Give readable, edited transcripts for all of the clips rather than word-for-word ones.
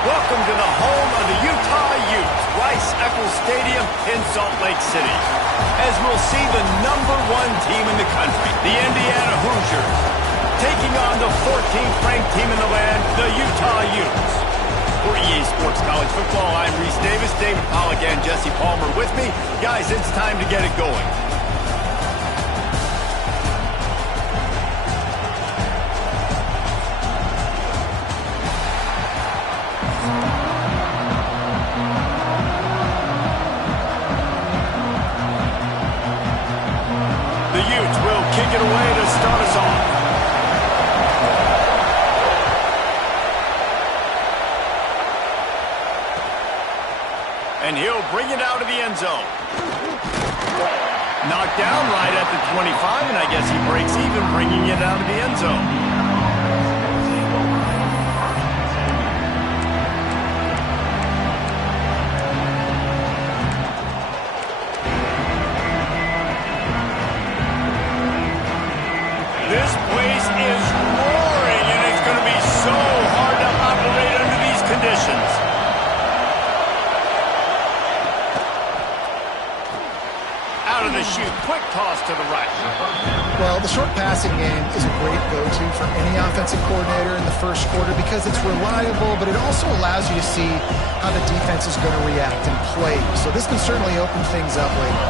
Welcome to the home of the Utah Utes, Rice-Eccles Stadium in Salt Lake City. As we'll see the #1 team in the country, the Indiana Hoosiers, taking on the 14th ranked team in the land, the Utah Utes. For EA Sports College Football, I'm Reese Davis, David Pollack and Jesse Palmer with me. Guys, it's time to get it going. The Utes will kick it away to start us off. And he'll bring it out of the end zone. Knocked down right at the 25, and I guess he breaks even bringing it out of the end zone. This place is roaring, and it's going to be so hard to operate under these conditions. Out of the chute, quick toss to the right. Well, the short passing game is a great go-to for any offensive coordinator in the first quarter because it's reliable, but it also allows you to see how the defense is going to react and play. So this can certainly open things up later.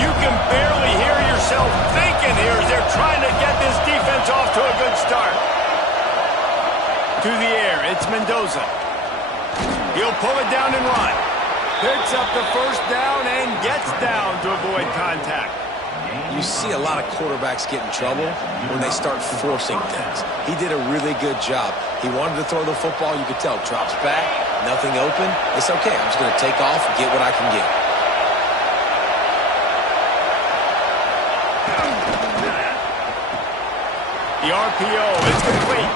You can barely hear yourself thinking here as they're trying to get this defense off to a good start. To the air, it's Mendoza. He'll pull it down and run. Picks up the first down and gets down to avoid contact. You see a lot of quarterbacks get in trouble when they start forcing things. He did a really good job. He wanted to throw the football. You could tell. Drops back, nothing open. It's okay. I'm just going to take off and get what I can get. The RPO is complete.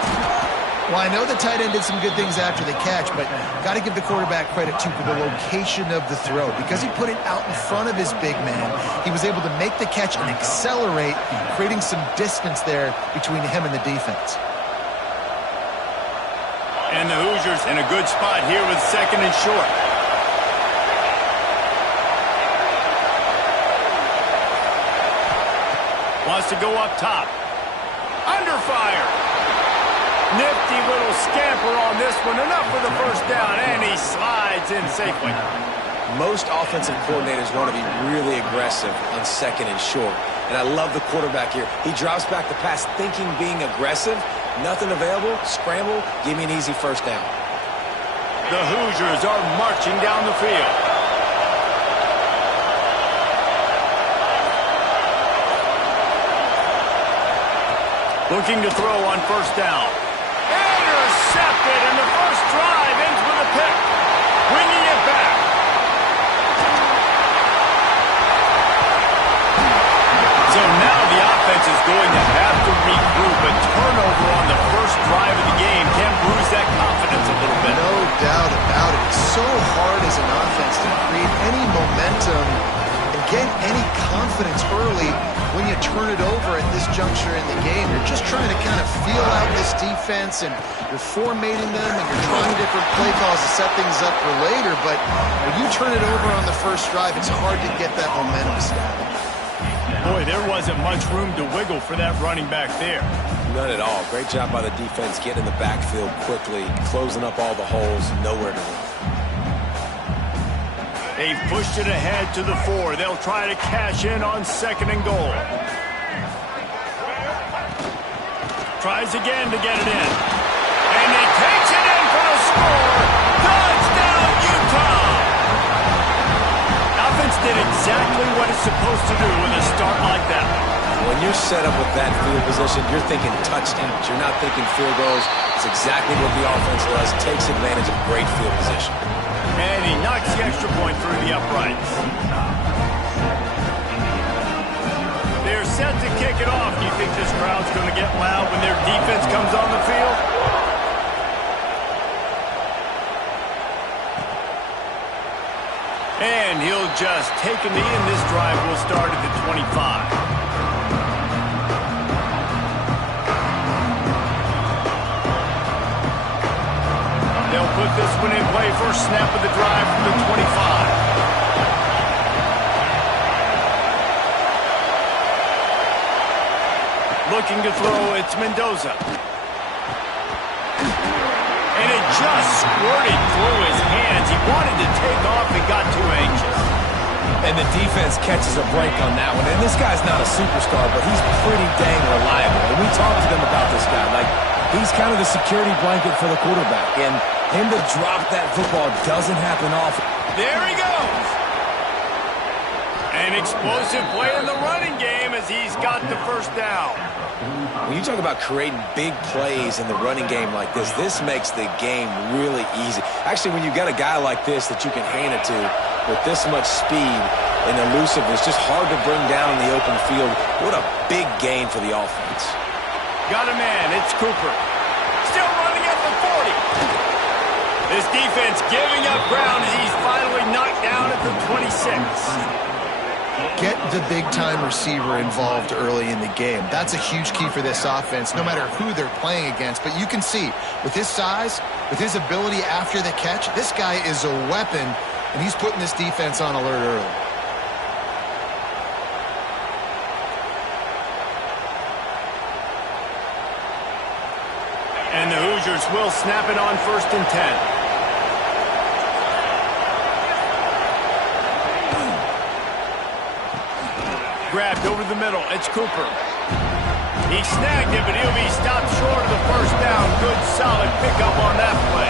Well, I know the tight end did some good things after the catch, but got to give the quarterback credit, too, for the location of the throw. Because he put it out in front of his big man, he was able to make the catch and accelerate, creating some distance there between him and the defense. And the Hoosiers in a good spot here with second and short. Wants to go up top. Under fire. Nifty little scamper on this one. Enough for the first down, and he slides in safely. Most offensive coordinators want to be really aggressive on second and short. And I love the quarterback here. He drops back the pass thinking being aggressive. Nothing available. Scramble. Give me an easy first down. The Hoosiers are marching down the field. Looking to throw on first down. Intercepted, and the first drive ends with a pick. Bringing it back. So now the offense is going to have to regroup. A turnover on the first drive of the game can bruise that confidence a little bit. No doubt about it. It's so hard as an offense to create any momentum and get any confidence early when you turn it over at this juncture in the game. You're just trying to kind of feel out this defense, and you're formatting them, and you're trying different play calls to set things up for later. But when you turn it over on the first drive, it's hard to get that momentum established. Boy, there wasn't much room to wiggle for that running back there. None at all. Great job by the defense getting in the backfield quickly, closing up all the holes, nowhere to run. They've pushed it ahead to the 4. They'll try to cash in on second and goal. Tries again to get it in. And he takes it in for the score. Touchdown, Utah! Offense did exactly what it's supposed to do with a start like that. When you're set up with that field position, you're thinking touchdowns. You're not thinking field goals. It's exactly what the offense does. Takes advantage of great field position. And he knocks the extra point through the uprights. They're set to kick it off. Do you think this crowd's going to get loud when their defense comes on the field? And he'll just take a knee, and this drive will start at the 25. put this one in play. First snap of the drive from the 25. Looking to throw, it's Mendoza. And it just squirted through his hands. He wanted to take off and got too anxious. And the defense catches a break on that one. And this guy's not a superstar, but he's pretty dang reliable. And we talked to them about this guy. Like, he's kind of the security blanket for the quarterback. And him to drop that football doesn't happen often. There he goes. An explosive play in the running game as he's got the first down. When you talk about creating big plays in the running game like this makes the game really easy. Actually, when you've got a guy like this that you can hand it to with this much speed and elusiveness, just hard to bring down in the open field. What a big gain for the offense. Got a man, it's Cooper. Still running at the 40. This defense giving up ground as he's finally knocked down at the 26. Get the big-time receiver involved early in the game. That's a huge key for this offense, no matter who they're playing against. But you can see, with his size, with his ability after the catch, this guy is a weapon, and he's putting this defense on alert early. And the Hoosiers will snap it on 1st and 10. Grabbed over the middle. It's Cooper. He snagged it, but he'll be stopped short of the first down. Good, solid pickup on that play.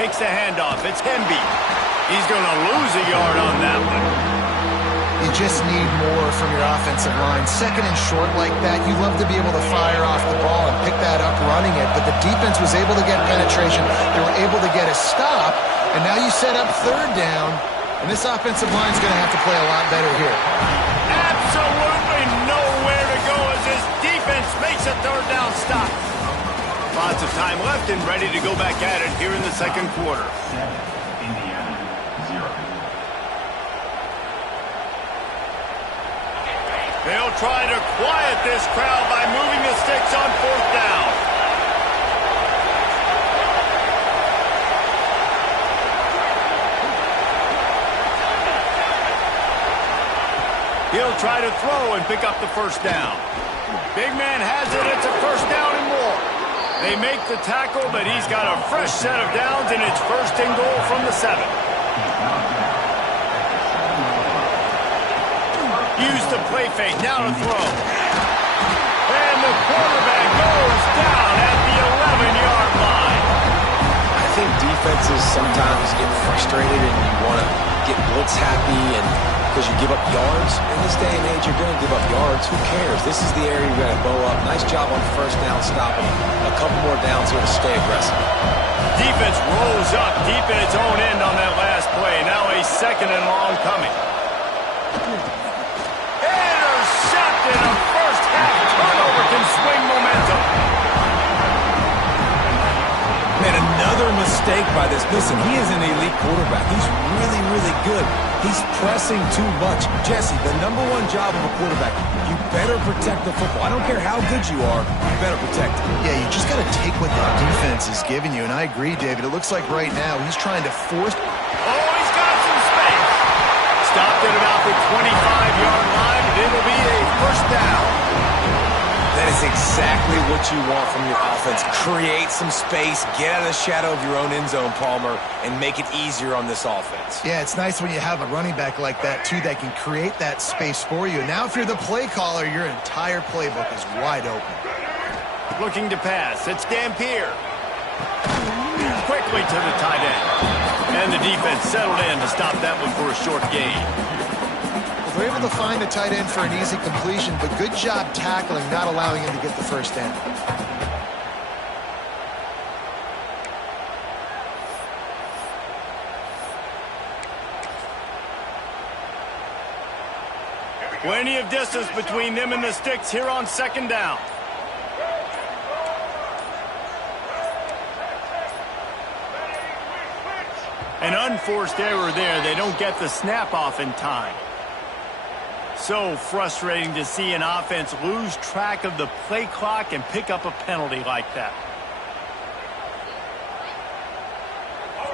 Takes the handoff. It's Hemby. He's going to lose a yard on that one. You just need more from your offensive line. Second and short like that, you love to be able to fire off the ball and pick that up running it, but the defense was able to get penetration. They were able to get a stop, and now you set up 3rd down, and this offensive line is going to have to play a lot better here. Absolutely nowhere to go as this defense makes a 3rd down stop. Lots of time left and ready to go back at it here in the 2nd quarter. They'll try to quiet this crowd by moving the sticks on 4th down. He'll try to throw and pick up the first down. Big man has it. It's a 1st down and more. They make the tackle, but he's got a fresh set of downs, and it's 1st and goal from the 7. Use the play fake, now to throw. And the quarterback goes down at the 11-yard line. I think defenses sometimes get frustrated and you want to get blitz happy and because you give up yards. In this day and age, you're going to give up yards. Who cares? This is the area you're going to bow up. Nice job on 1st down stopping. A couple more downs here to stay aggressive. Defense rolls up deep in its own end on that last play. Now a 2nd and long coming. And a first-half turnover can swing momentum. Man, another mistake by this. Listen, he is an elite quarterback. He's really, really good. He's pressing too much. Jesse, the #1 job of a quarterback, you better protect the football. I don't care how good you are, you better protect it. Yeah, you just got to take what the defense is giving you, and I agree, David. It looks like right now he's trying to force... Oh, he's got some space. Stopped at about the 25-yard line. It'll be a 1st down. That is exactly what you want from your offense. Create some space, get out of the shadow of your own end zone, Palmer, and make it easier on this offense. Yeah, it's nice when you have a running back like that, too, that can create that space for you. Now, if you're the play caller, your entire playbook is wide open. Looking to pass. It's Dampier. Quickly to the tight end. And the defense settled in to stop that one for a short gain. We're able to find the tight end for an easy completion, but good job tackling, not allowing him to get the first down. Plenty of distance between them and the sticks here on 2nd down. An unforced error there. They don't get the snap off in time. So frustrating to see an offense lose track of the play clock and pick up a penalty like that.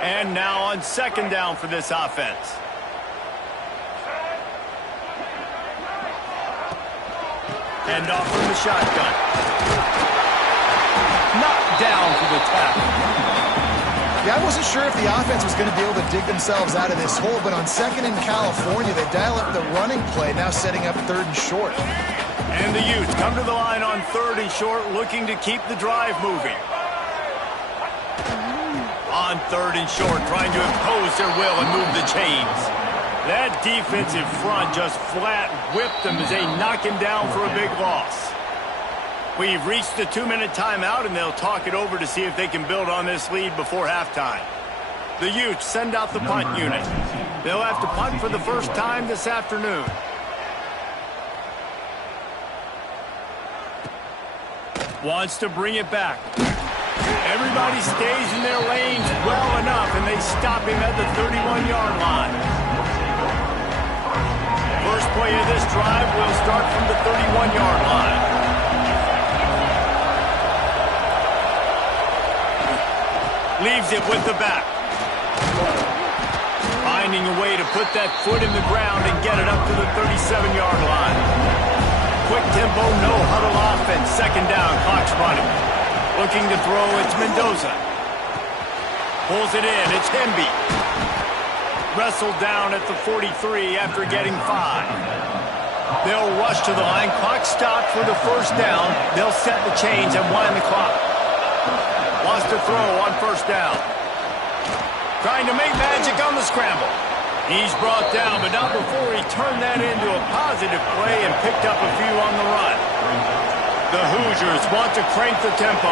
And now on second down for this offense. Hand off from the shotgun. Knocked down for the tackle. Yeah, I wasn't sure if the offense was going to be able to dig themselves out of this hole, but on second in California, they dial up the running play, now setting up third and short. And the Utes come to the line on third and short, looking to keep the drive moving. On third and short, trying to impose their will and move the chains. That defensive front just flat whipped them as they knock him down for a big loss. We've reached the 2-minute timeout, and they'll talk it over to see if they can build on this lead before halftime. The Utes send out the punt unit. They'll have to punt for the first time this afternoon. Wants to bring it back. Everybody stays in their lanes well enough, and they stop him at the 31-yard line. First play of this drive will start from the 31-yard line. Leaves it with the back. Finding a way to put that foot in the ground and get it up to the 37-yard line. Quick tempo, no huddle offense. Second down, clock's running. Looking to throw, it's Mendoza. Pulls it in, it's Hemby. Wrestled down at the 43 after getting 5. They'll rush to the line. Clock stopped for the first down. They'll set the chains and wind the clock. Wants to throw on first down. Trying to make magic on the scramble. He's brought down, but not before he turned that into a positive play and picked up a few on the run. The Hoosiers want to crank the tempo.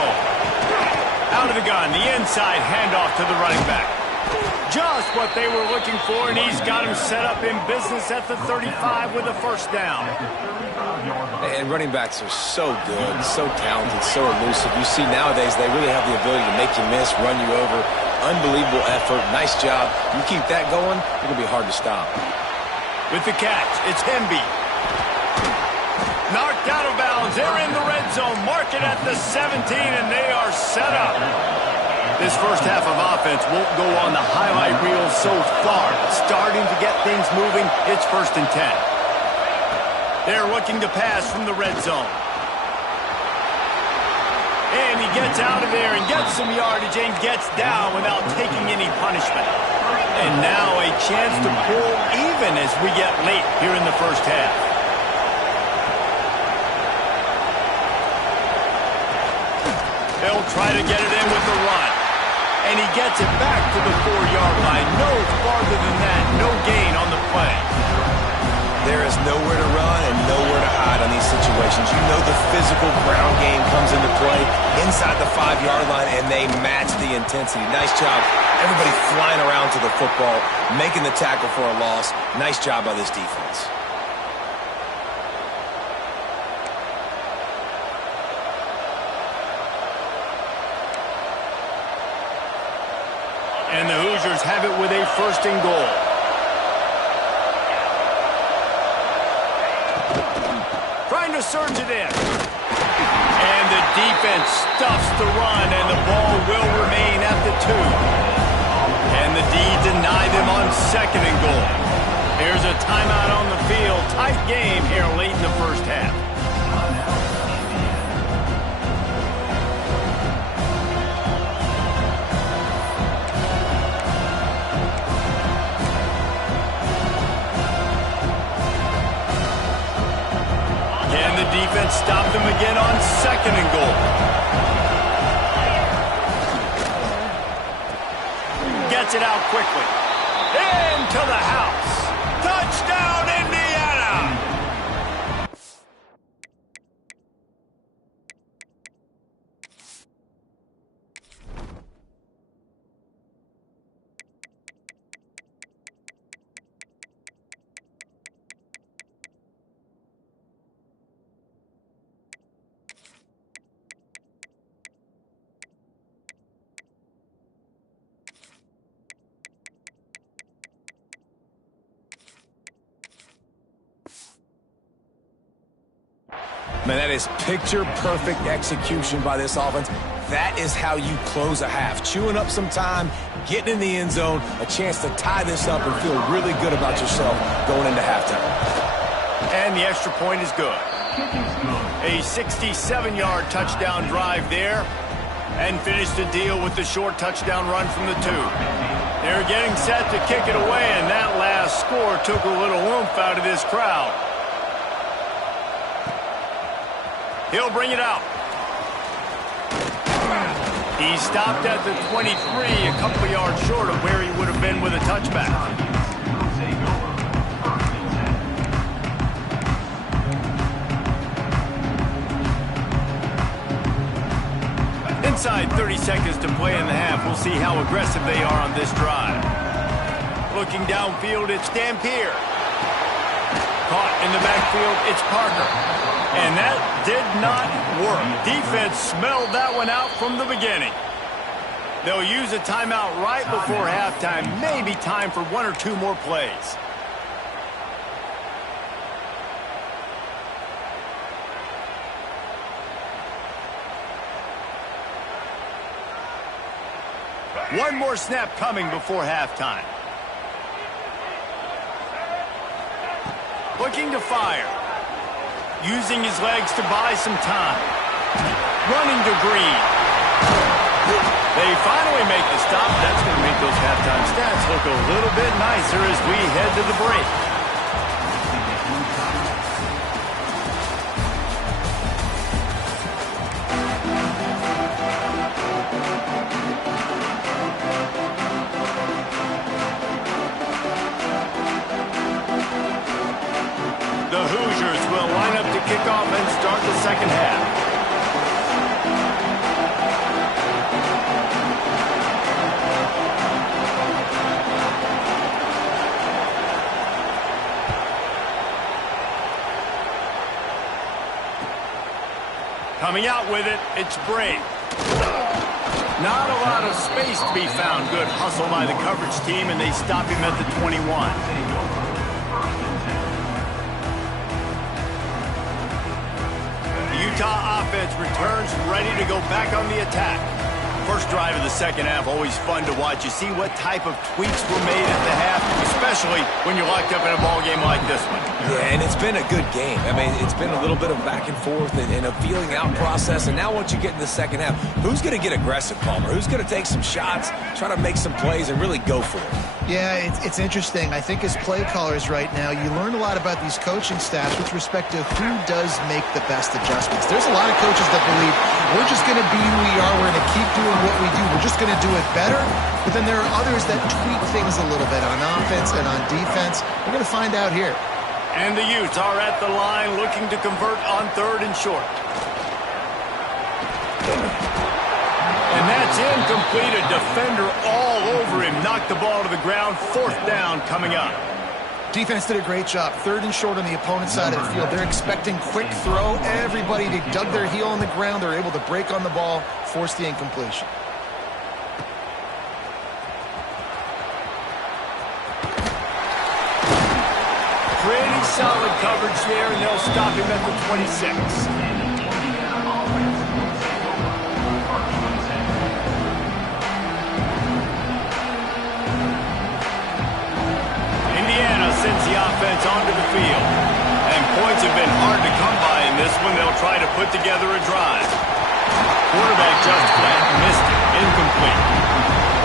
Out of the gun, the inside handoff to the running back. Just what they were looking for, and he's got him set up in business at the 35 with a first down. And running backs are so good, so talented, so elusive. You see nowadays they really have the ability to make you miss, run you over. Unbelievable effort. Nice job. You keep that going, it'll be hard to stop. With the catch, it's Hemby. Knocked out of bounds. They're in the red zone. Mark it at the 17, and they are set up. This first half of offense won't go on the highlight reel so far. Starting to get things moving. It's 1st and 10. They're looking to pass from the red zone. And he gets out of there and gets some yardage and gets down without taking any punishment. And now a chance to pull even as we get late here in the first half. They'll try to get it in with the run. And he gets it back to the 4-yard line. No farther than that. No gain on the play. There is nowhere to run and nowhere to hide on these situations. You know the physical ground game comes into play inside the 5-yard line, and they match the intensity. Nice job. Everybody flying around to the football, making the tackle for a loss. Nice job by this defense. And the Hoosiers have it with a 1st and goal. Trying to surge it in. And the defense stuffs the run, and the ball will remain at the 2. And the D deny them on 2nd and goal. Here's a timeout on the field. Tight game here late in the first half. Defense stopped them again on 2nd and goal. Gets it out quickly. Into the house. Touchdown, Indiana! Man, that is picture-perfect execution by this offense. That is how you close a half. Chewing up some time, getting in the end zone, a chance to tie this up and feel really good about yourself going into halftime. And the extra point is good. A 67-yard touchdown drive there, and finished the deal with the short touchdown run from the 2. They're getting set to kick it away, and that last score took a little oomph out of this crowd. He'll bring it out. He stopped at the 23, a couple of yards short of where he would have been with a touchback. Inside 30 seconds to play in the half. We'll see how aggressive they are on this drive. Looking downfield, it's Dampier. Caught in the backfield, it's Parker. And that did not work. Defense smelled that one out from the beginning. They'll use a timeout right before halftime. Maybe time for 1 or 2 more plays. One more snap coming before halftime. Looking to fire. Using his legs to buy some time. Running to Green. They finally make the stop. That's going to make those halftime stats look a little bit nicer as we head to the break. The Hoosiers will line up to kick off and start the second half. Coming out with it, it's Brave. Not a lot of space to be found. Good hustle by the coverage team, and they stop him at the 21. Utah offense returns ready to go back on the attack. First drive of the second half, always fun to watch. You see what type of tweaks were made at the half, especially when you're locked up in a ball game like this one. Yeah, and it's been a good game. I mean, it's been a little bit of back and forth and a feeling out process. And now once you get in the second half, who's going to get aggressive, Palmer? Who's going to take some shots, try to make some plays, and really go for it? Yeah, it's interesting. I think as play callers right now, you learn a lot about these coaching staffs with respect to who does make the best adjustments. There's a lot of coaches that believe we're just going to be who we are. We're going to keep doing what we do. We're just going to do it better. But then there are others that tweak things a little bit on offense and on defense. We're going to find out here. And the Utes are at the line looking to convert on 3rd and short. And that's incomplete. A defender all over him. Knocked the ball to the ground. 4th down coming up. Defense did a great job. 3rd and short on the opponent's side of the field. They're expecting quick throw. Everybody, they dug their heel on the ground. They're able to break on the ball, force the incompletion. Pretty solid coverage there, and they'll stop him at the 26. Indiana sends the offense onto the field. And points have been hard to come by in this one. They'll try to put together a drive. Quarterback just flat, missed it, incomplete.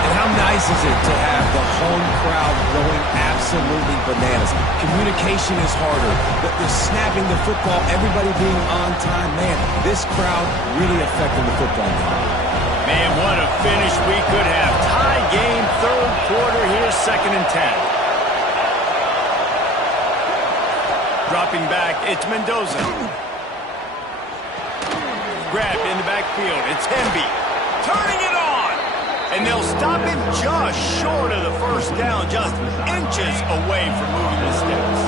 And how nice is it to have the home crowd going absolutely bananas? Communication is harder. The snapping the football, everybody being on time. Man, this crowd really affecting the football game. Man, what a finish we could have. Tie game, 3rd quarter. Here's 2nd and 10. Dropping back, it's Mendoza. Grabbed in the backfield, it's Hemby. Turning it on! And they'll stop him just short of the 1st down, just inches away from moving the sticks.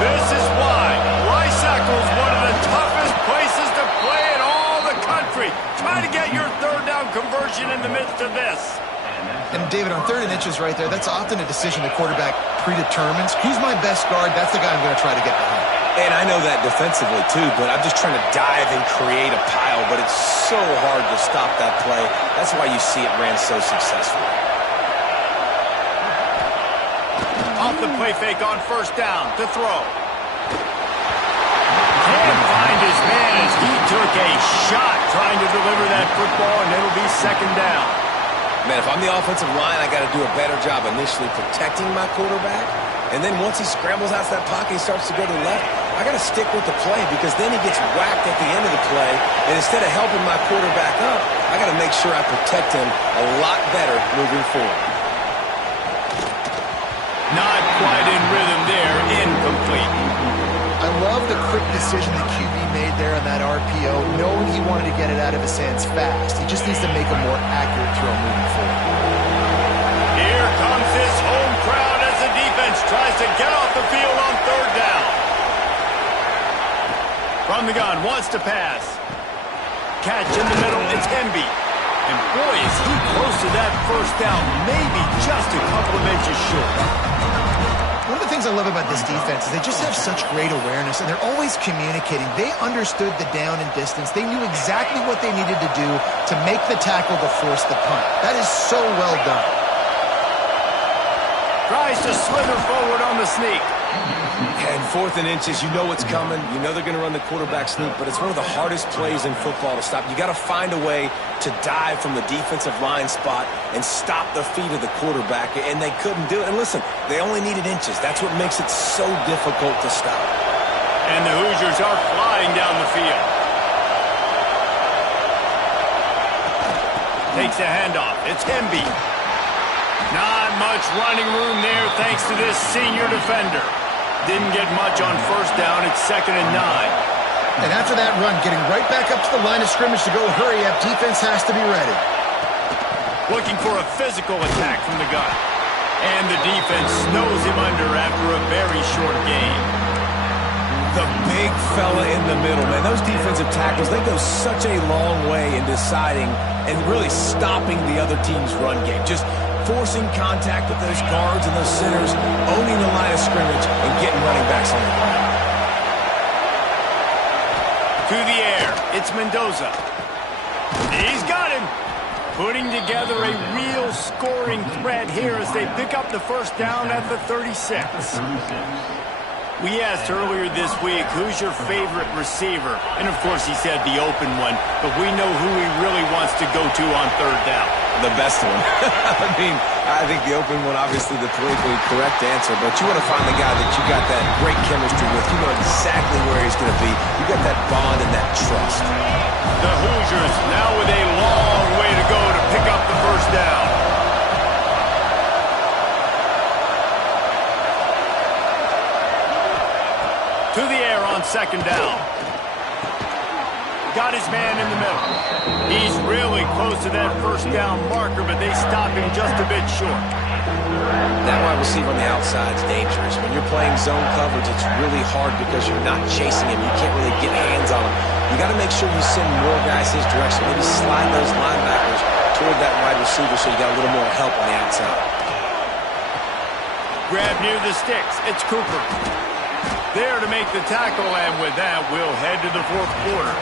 This is why Rice-Eccles, one of the toughest places to play in all the country. Try to get your 3rd down conversion in the midst of this. And David, on 3rd and inches right there, that's often a decision the quarterback predetermines. Who's my best guard? That's the guy I'm going to try to get behind. And I know that defensively, too, but I'm just trying to dive and create a pile, but it's so hard to stop that play. That's why you see it ran so successfully. Off the play fake on 1st down to throw. Can't find his man as he took a shot trying to deliver that football, and it'll be 2nd down. Man, if I'm the offensive line, I got to do a better job initially protecting my quarterback. And then once he scrambles out of that pocket, he starts to go to the left, I got to stick with the play because then he gets whacked at the end of the play. And instead of helping my quarterback up, I got to make sure I protect him a lot better moving forward. Not quite in rhythm there. Incomplete. I love the quick decision the QB made there on that RPO, knowing he wanted to get it out of his hands fast. He just needs to make a more accurate throw moving forward. Here comes this home crowd as the defense tries to get off the field on 3rd down. From the gun, wants to pass. Catch in the middle, it's Hemby. And boy, is he close to that 1st down, maybe just a couple of inches short. One of the things I love about this defense is they just have such great awareness, and they're always communicating. They understood the down and distance. They knew exactly what they needed to do to make the tackle to force the punt. That is so well done. Tries to slither forward on the sneak. And 4th and inches, you know what's coming. You know they're going to run the quarterback sneak, but it's one of the hardest plays in football to stop. You got to find a way to dive from the defensive line spot and stop the feet of the quarterback, and they couldn't do it. And listen, they only needed inches. That's what makes it so difficult to stop. And the Hoosiers are flying down the field. Takes a handoff. It's Hemby. Not much running room there thanks to this senior defender. Didn't get much on 1st down. It's 2nd and 9. And after that run, getting right back up to the line of scrimmage to go hurry up, defense has to be ready. Looking for a physical attack from the gun. And the defense snows him under after a very short gain. The big fella in the middle, man. Those defensive tackles, they go such a long way in deciding and really stopping the other team's run game. Just forcing contact with those guards and those centers, owning the line of scrimmage, and getting running backs on the ground. To the air, it's Mendoza. He's got him. Putting together a real scoring threat here as they pick up the 1st down at the 36. We asked earlier this week, who's your favorite receiver? And of course he said the open one, but we know who he really wants to go to on 3rd down. The best one. I mean, I think the open one, obviously the politically correct answer, but you want to find the guy that you got that great chemistry with. You know exactly where he's going to be. You got that bond and that trust. The Hoosiers now with a long way to go to pick up the 1st down. To the air on 2nd down. Got his man in the middle. He's really close to that 1st down marker, but they stop him just a bit short. That wide receiver on the outside is dangerous. When you're playing zone coverage, it's really hard because you're not chasing him. You can't really get hands on him. You got to make sure you send more guys his direction. Maybe slide those linebackers toward that wide receiver so you got a little more help on the outside. Grab near the sticks. It's Cooper. There to make the tackle, and with that, we'll head to the 4th quarter.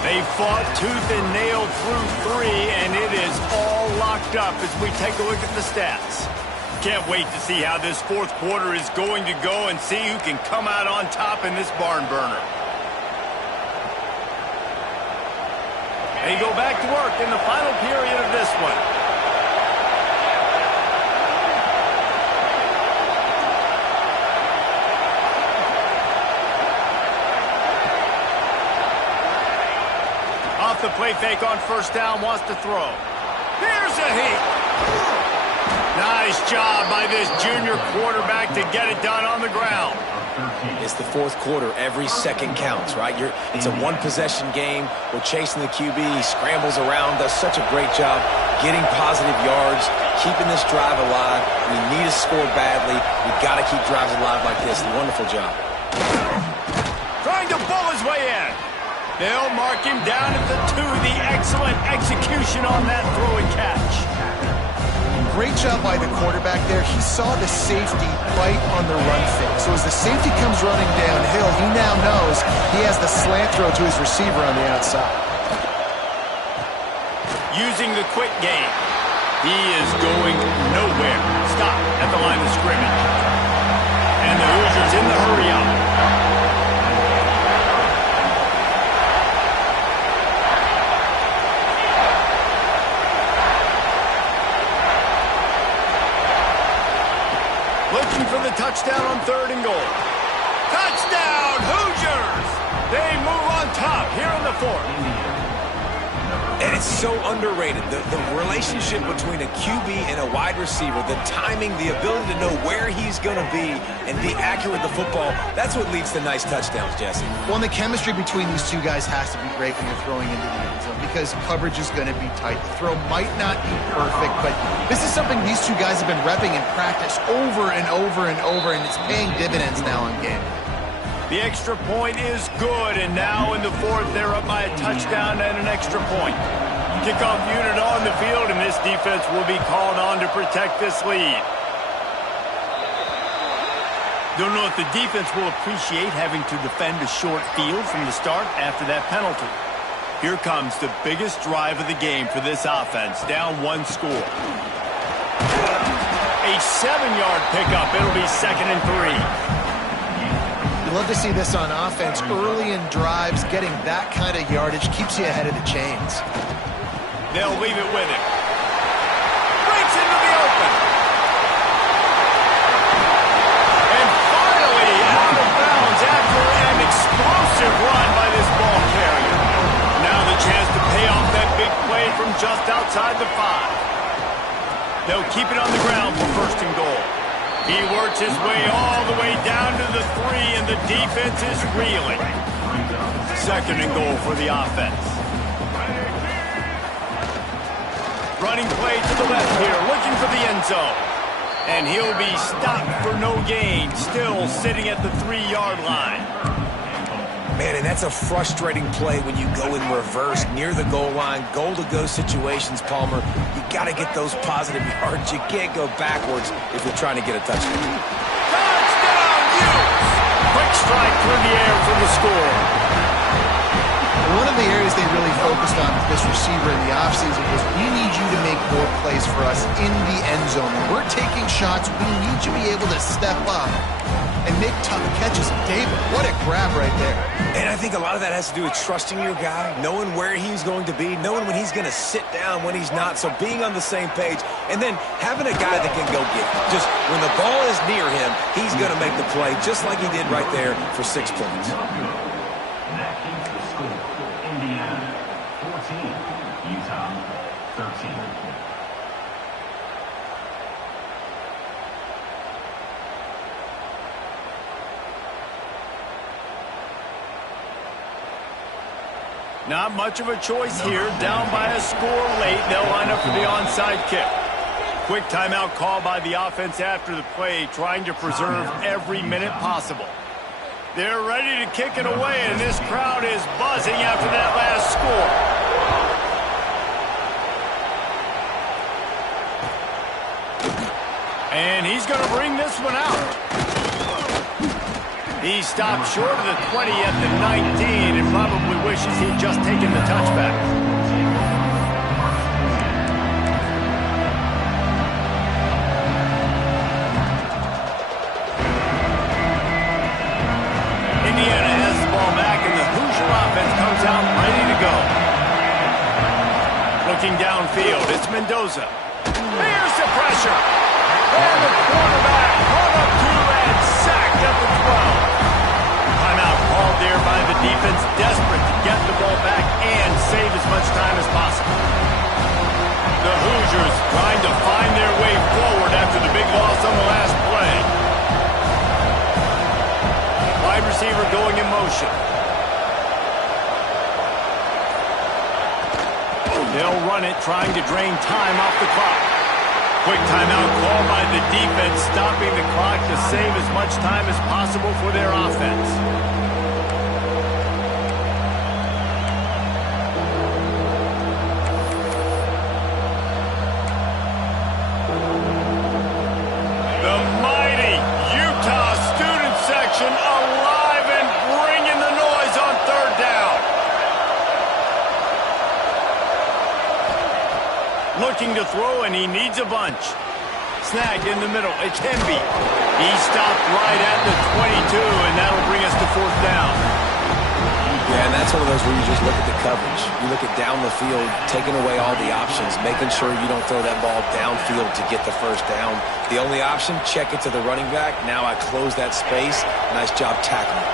They fought tooth and nail through 3, and it is all locked up as we take a look at the stats. Can't wait to see how this 4th quarter is going to go and see who can come out on top in this barn burner. They go back to work in the final period of this one. Off the play fake on 1st down, wants to throw. Here's a hit. Nice job by this junior quarterback to get it done on the ground. It's the 4th quarter. Every second counts, right? It's a one-possession game. We're chasing the QB. He scrambles around, does such a great job getting positive yards, keeping this drive alive. We need to score badly. We've got to keep drives alive like this. Wonderful job. Trying to bull his way in. They'll mark him down at the 2. The excellent execution on that throw and catch. great job by the quarterback there. He saw the safety right on the run fake. So as the safety comes running downhill, he now knows he has the slant throw to his receiver on the outside. Using the quick game. He is going nowhere. Stop at the line of scrimmage. And the Hoosiers in the hurry up. Looking for the touchdown on 3rd and goal. Touchdown, Hoosiers! They move on top here in the 4th. And it's so underrated. The relationship between a QB and a wide receiver, the timing, the ability to know where he's going to be and be accurate with the football, that's what leads to nice touchdowns, Jesse. Well, and the chemistry between these two guys has to be great when you're throwing into the end zone because coverage is going to be tight. The throw might not be perfect, but this is something these two guys have been repping in practice over and over and over, and it's paying dividends now in game. The extra point is good, and now in the 4th, they're up by a touchdown and an extra point. Kickoff unit on the field, and this defense will be called on to protect this lead. Don't know if the defense will appreciate having to defend a short field from the start after that penalty. Here comes the biggest drive of the game for this offense, down 1 score. A 7-yard pickup. It'll be 2nd and 3. You love to see this on offense. Early in drives, getting that kind of yardage keeps you ahead of the chains. They'll leave it with him. Breaks into the open. And finally out of bounds after an explosive run by this ball carrier. Now the chance to pay off that big play from just outside the 5. They'll keep it on the ground for 1st and goal. He works his way all the way down to the 3, and the defense is reeling. 2nd and goal for the offense. Running play to the left here, looking for the end zone. And he'll be stopped for no gain, still sitting at the 3-yard line. Man, and that's a frustrating play when you go in reverse near the goal line, goal-to-go situations, Palmer. You got to get those positive yards. You can't go backwards if you're trying to get a touchdown. Touchdown, Utes! Quick strike through the air for the score. One of the areas they really focused on with this receiver in the offseason was we need you to make more plays for us in the end zone. When we're taking shots, we need you to be able to step up and make tough catches. David, what a grab right there. And I think a lot of that has to do with trusting your guy, knowing where he's going to be, knowing when he's going to sit down, when he's not. So being on the same page, and then having a guy that can go get it. Just when the ball is near him, he's going to make the play, just like he did right there for 6 points. Indiana 14, Utah 13. Not much of a choice here. Down by a score late. They'll line up for the onside kick. Quick timeout call by the offense after the play, trying to preserve every minute possible. They're ready to kick it away, and this crowd is buzzing after that last score. And he's going to bring this one out. He stopped short of the 20 at the 19 and probably wishes he'd just taken the touchback. Indiana has the ball back, and the Hoosier offense comes out ready to go. Looking downfield, it's Mendoza. Here's the pressure. And the quarterback caught up to and sacked at the 12. Timeout called there by the defense, desperate to get the ball back and save as much time as possible. The Hoosiers trying to find their way forward after the big loss on the last play. Wide receiver going in motion. They'll run it, trying to drain time off the clock. Quick timeout call by the defense, stopping the clock to save as much time as possible for their offense. Looking to throw, and he needs a bunch. Snag in the middle. It can be. He stopped right at the 22, and that'll bring us to fourth down. Yeah, and that's one of those where you just look at the coverage. You look at down the field, taking away all the options, making sure you don't throw that ball downfield to get the first down. The only option, check it to the running back. Now I close that space. Nice job tackling.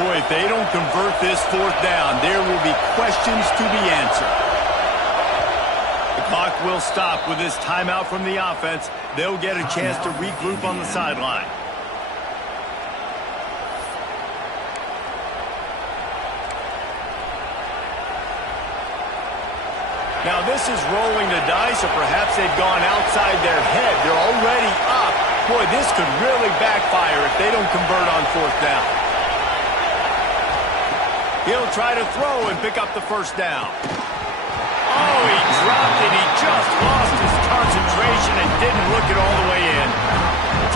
Boy, if they don't convert this fourth down, there will be questions to be answered. The clock will stop with this timeout from the offense. They'll get a chance to regroup on the sideline. Now this is rolling the dice, or perhaps they've gone outside their head. They're already up. Boy, this could really backfire if they don't convert on fourth down. He'll try to throw and pick up the first down. Oh, he dropped it. He just lost his concentration and didn't look it all the way in.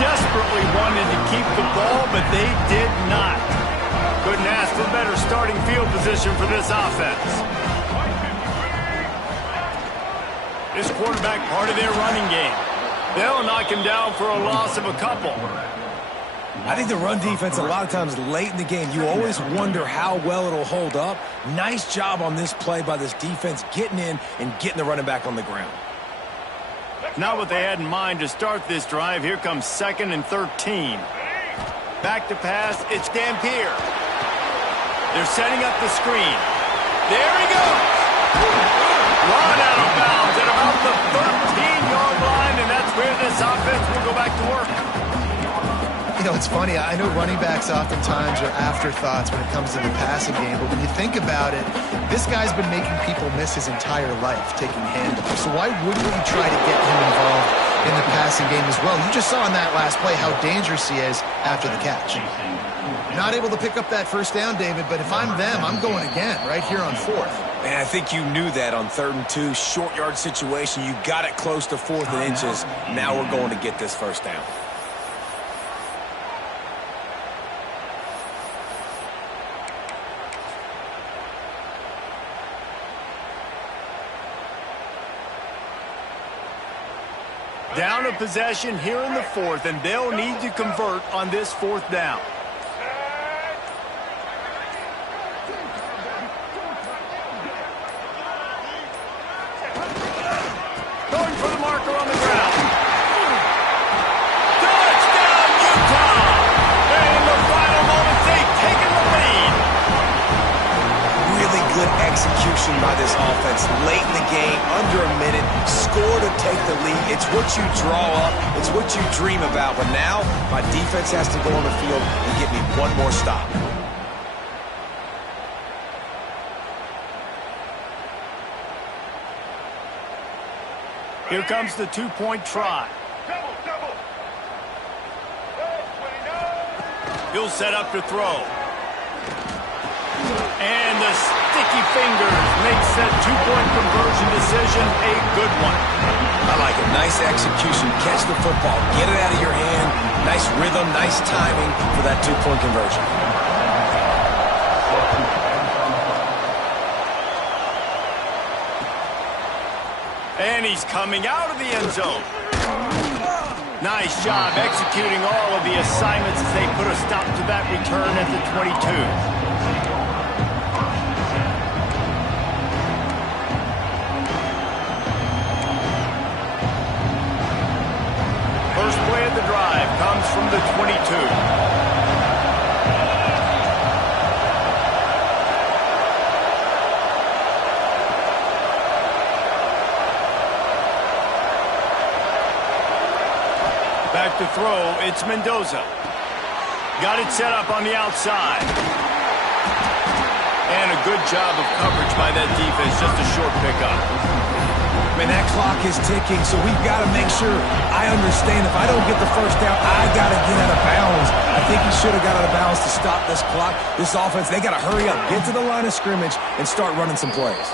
Desperately wanted to keep the ball, but they did not. Couldn't ask for better starting field position for this offense. This quarterback part of their running game. They'll knock him down for a loss of a couple. I think the run defense, a lot of times late in the game, you always wonder how well it'll hold up. Nice job on this play by this defense, getting in and getting the running back on the ground. Not what they had in mind to start this drive. Here comes 2nd and 13. Back to pass. It's Dampier. They're setting up the screen. There he goes. Run out of bounds at about the 13-yard line, and that's where this offense will go back to work. You know, it's funny. I know running backs oftentimes are afterthoughts when it comes to the passing game, but when you think about it, this guy's been making people miss his entire life taking handoffs. So why wouldn't you try to get him involved in the passing game as well? You just saw in that last play how dangerous he is after the catch. Not able to pick up that first down, David, but if I'm them, I'm going again right here on fourth. Man, I think you knew that on 3rd and 2, short yard situation. You got it close to 4th and inches. Now we're going to get this first down. Down a possession here in the 4th, and they'll need to convert on this 4th down. Going for the marker on the ground. Touchdown, Utah! And in the final moments, they've taken the lead. Really good execution by this offense. Late in the game, under a minute, score to take the lead. It's what you draw up. It's what you dream about. But now, my defense has to go on the field and get me one more stop. Here comes the two-point try. He'll set up to throw. And the sticky fingers makes that two-point conversion decision a good one. I like it. Nice execution. Catch the football. Get it out of your hand. Nice rhythm, nice timing for that two-point conversion. And he's coming out of the end zone. Nice job executing all of the assignments as they put a stop to that return at the 22. First play of the drive comes from the 22. Back to throw, it's Mendoza. Got it set up on the outside. And a good job of coverage by that defense, just a short pickup. I mean, that clock is ticking, so we've got to make sure I understand if I don't get the first down, I got to get out of bounds. I think he should have got out of bounds to stop this clock. This offense, they got to hurry up, get to the line of scrimmage, and start running some plays.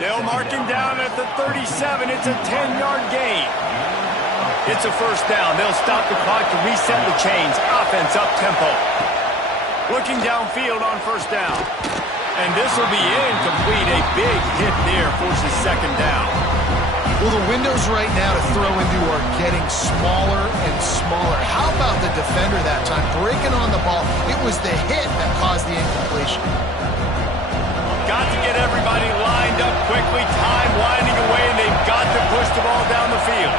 They'll mark him down at the 37. It's a 10-yard gain. It's a first down. They'll stop the clock to reset the chains. Offense up-tempo. Looking downfield on first down. And this will be incomplete. A big hit there forces second down. Well, the windows right now to throw into are getting smaller and smaller. How about the defender that time breaking on the ball? It was the hit that caused the incompletion. Got to get everybody lined up quickly. Time winding away, and they've got to push the ball down the field.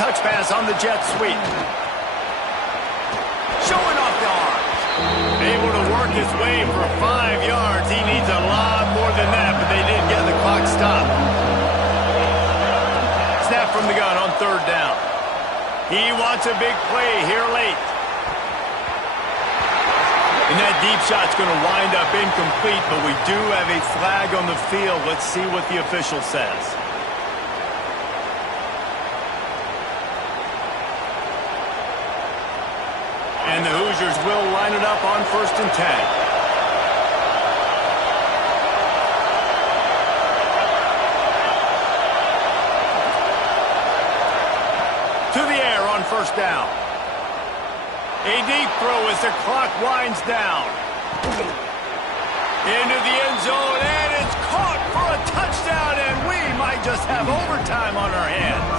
Touch pass on the jet sweep. Showing off the arms. Able to work his way for 5 yards. He needs a lot more than that, but they did get the clock stopped. Snap from the gun on 3rd down. He wants a big play here late. And that deep shot's going to wind up incomplete, but we do have a flag on the field. Let's see what the official says. And the Hoosiers will line it up on 1st and 10. To the air on 1st down. A deep throw as the clock winds down. Into the end zone, and it's caught for a touchdown, and we might just have overtime on our hands.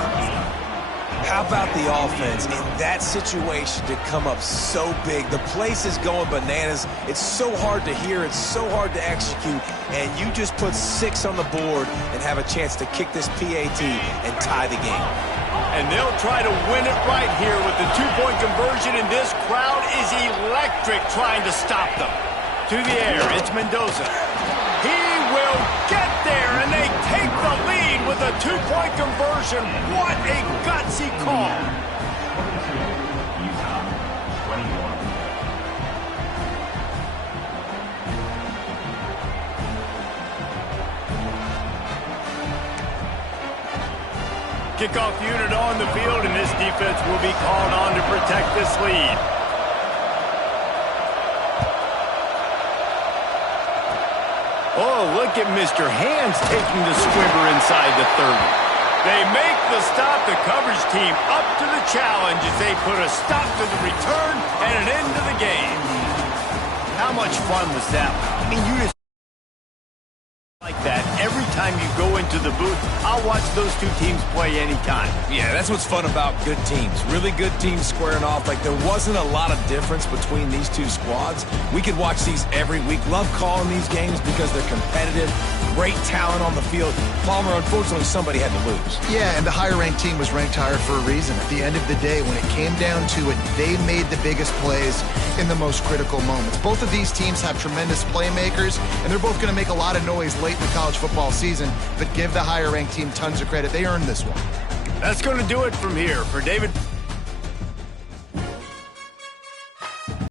How about the offense in that situation to come up so big? The place is going bananas. It's so hard to hear. It's so hard to execute. And you just put 6 on the board and have a chance to kick this PAT and tie the game. And they'll try to win it right here with the 2-point conversion, and this crowd is electric trying to stop them. To the air, it's Mendoza. He will get there, and they take the lead with a 2-point conversion. What a gutsy call. Utah, 21. Kickoff unit on the field, and this defense will be called on to protect this lead. Oh, look at Mr. Hands taking the squibber inside the 30. They make the stop. The coverage team up to the challenge as they put a stop to the return and an end to the game. How much fun was that? I mean, you just like that every time you go into the booth. I'll watch those two teams play anytime. Yeah, that's what's fun about good teams. Really good teams squaring off. Like, there wasn't a lot of difference between these two squads. We could watch these every week. Love calling these games because they're competitive. Great talent on the field. Palmer, unfortunately, somebody had to lose. Yeah, and the higher-ranked team was ranked higher for a reason. At the end of the day, when it came down to it, they made the biggest plays in the most critical moments. Both of these teams have tremendous playmakers, and they're both going to make a lot of noise late in the college football season, but give the higher-ranked team tons of credit. They earned this one. That's going to do it from here. For David